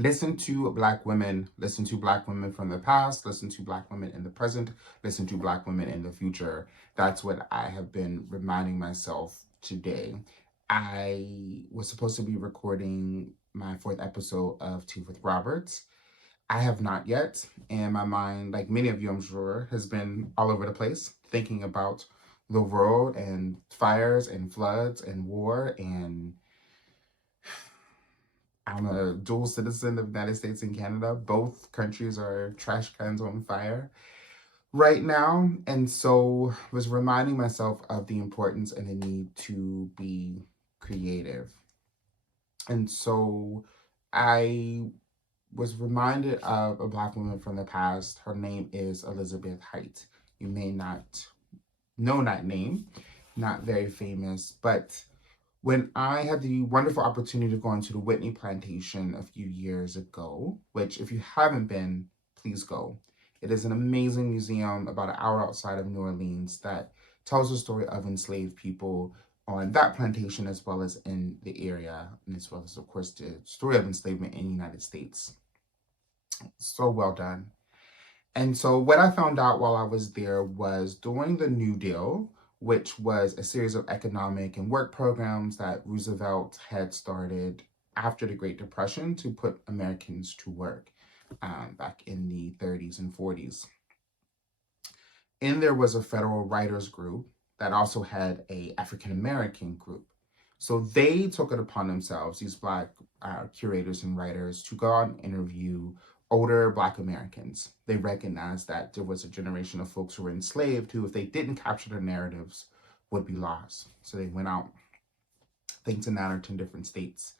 Listen to Black women, listen to Black women from the past, listen to Black women in the present, listen to Black women in the future. That's what I have been reminding myself today. I was supposed to be recording my fourth episode of Tea with Roberts. I have not yet, and my mind, like many of you, I'm sure, has been all over the place thinking about the world and fires and floods and war. And I'm a dual citizen of the United States and Canada. Both countries are trash cans on fire right now. And so was reminding myself of the importance and the need to be creative. And so I was reminded of a Black woman from the past. Her name is Elizabeth Height. You may not know that name, not very famous, but when I had the wonderful opportunity to go into the Whitney Plantation a few years ago, which if you haven't been, please go. It is an amazing museum about an hour outside of New Orleans that tells the story of enslaved people on that plantation as well as in the area, and as well as, of course, the story of enslavement in the United States. So well done. And so, what I found out while I was there was during the New Deal, which was a series of economic and work programs that Roosevelt had started after the Great Depression to put Americans to work back in the 30s and 40s. And there was a federal writers group that also had a African American group. So they took it upon themselves, these Black curators and writers, to go out and interview older Black Americans. They recognized that there was a generation of folks who were enslaved who, if they didn't capture their narratives, would be lost. So they went out, I think, to 9 or 10 different states.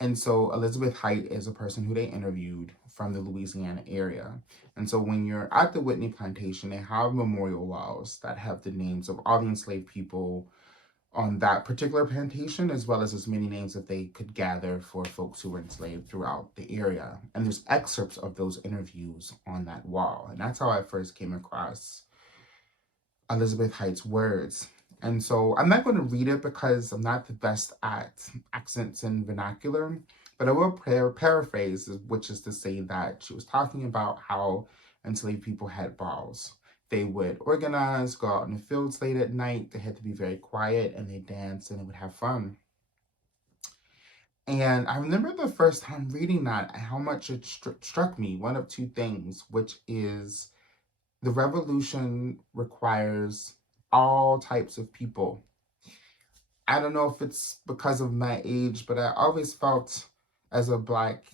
And so Elizabeth Height is a person who they interviewed from the Louisiana area. And so when you're at the Whitney Plantation, they have memorial walls that have the names of all the enslaved people on that particular plantation, as well as many names that they could gather for folks who were enslaved throughout the area. And there's excerpts of those interviews on that wall. And that's how I first came across Elizabeth Height's words. And so I'm not going to read it because I'm not the best at accents and vernacular, but I will paraphrase, which is to say that she was talking about how enslaved people had balls. They would organize, go out in the fields late at night. They had to be very quiet and they danced and they would have fun. And I remember the first time reading that, how much it struck me. One of two things, which is the revolution requires all types of people. I don't know if it's because of my age, but I always felt as a Black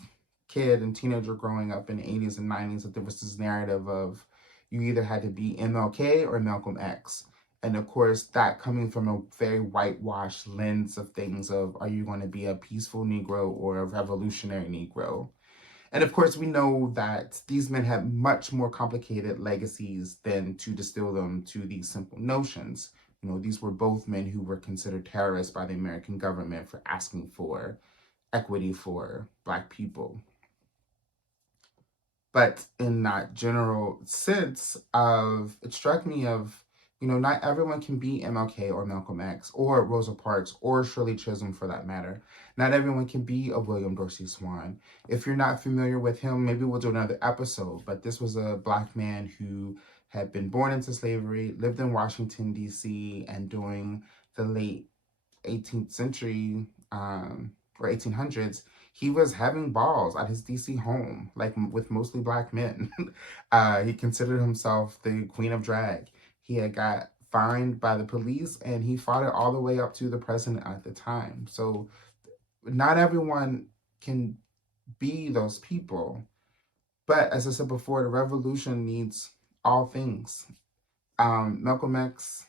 kid and teenager growing up in the 80s and 90s that there was this narrative of you either had to be MLK or Malcolm X. And of course, that coming from a very whitewashed lens of things of, are you going to be a peaceful Negro or a revolutionary Negro? And of course, we know that these men have much more complicated legacies than to distill them to these simple notions. You know, these were both men who were considered terrorists by the American government for asking for equity for Black people. But in that general sense of, it struck me of, you know, not everyone can be MLK or Malcolm X or Rosa Parks or Shirley Chisholm for that matter. Not everyone can be a William Dorsey Swan. If you're not familiar with him, maybe we'll do another episode, but this was a Black man who had been born into slavery, lived in Washington, D.C., and during the late 18th century or 1800s, he was having balls at his DC home, like with mostly Black men. He considered himself the queen of drag. He had got fined by the police and he fought it all the way up to the president at the time. So not everyone can be those people. But as I said before, the revolution needs all things. Malcolm X,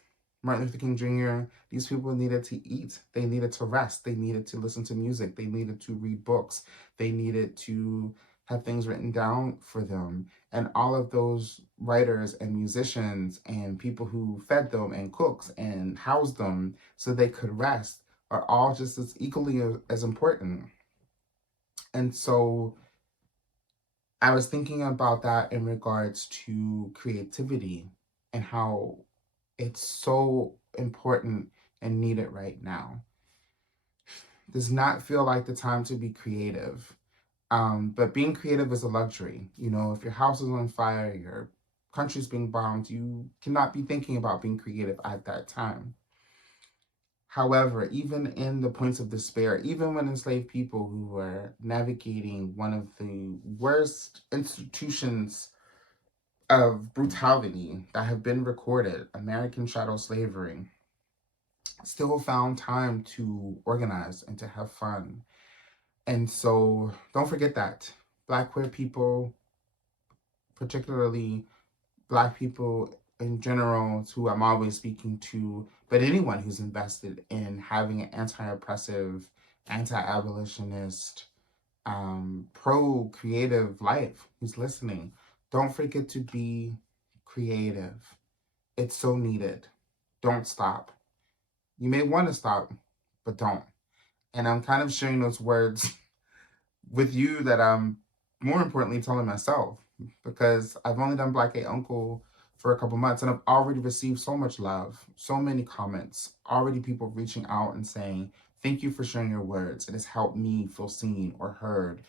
Martin Luther King Jr., these people needed to eat. They needed to rest. They needed to listen to music. They needed to read books. They needed to have things written down for them. And all of those writers and musicians and people who fed them and cooks and housed them so they could rest are all just as equally as important. And so I was thinking about that in regards to creativity and how it's so important and needed right now. Does not feel like the time to be creative. But being creative is a luxury. You know, if your house is on fire, your country's being bombed, you cannot be thinking about being creative at that time. However, even in the points of despair, even when enslaved people who were navigating one of the worst institutions of brutality that have been recorded, American chattel slavery, still found time to organize and to have fun. And so don't forget that. Black queer people, particularly Black people in general, who I'm always speaking to, but anyone who's invested in having an anti oppressive, anti abolitionist, pro creative life who's listening, don't forget to be creative. It's so needed. Don't stop. You may want to stop, but don't. And I'm kind of sharing those words with you that I'm more importantly telling myself, because I've only done Black Gay Uncle for a couple months and I've already received so much love, so many comments, already people reaching out and saying, thank you for sharing your words. It has helped me feel seen or heard,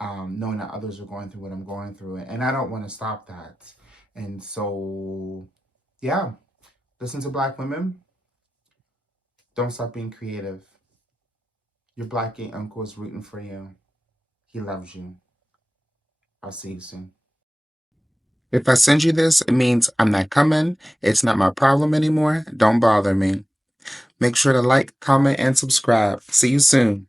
knowing that others are going through what I'm going through. And I don't want to stop that. And so, yeah, listen to Black women. Don't stop being creative. Your Black Gay Uncle is rooting for you. He loves you. I'll see you soon. If I send you this, it means I'm not coming. It's not my problem anymore. Don't bother me. Make sure to like, comment, and subscribe. See you soon.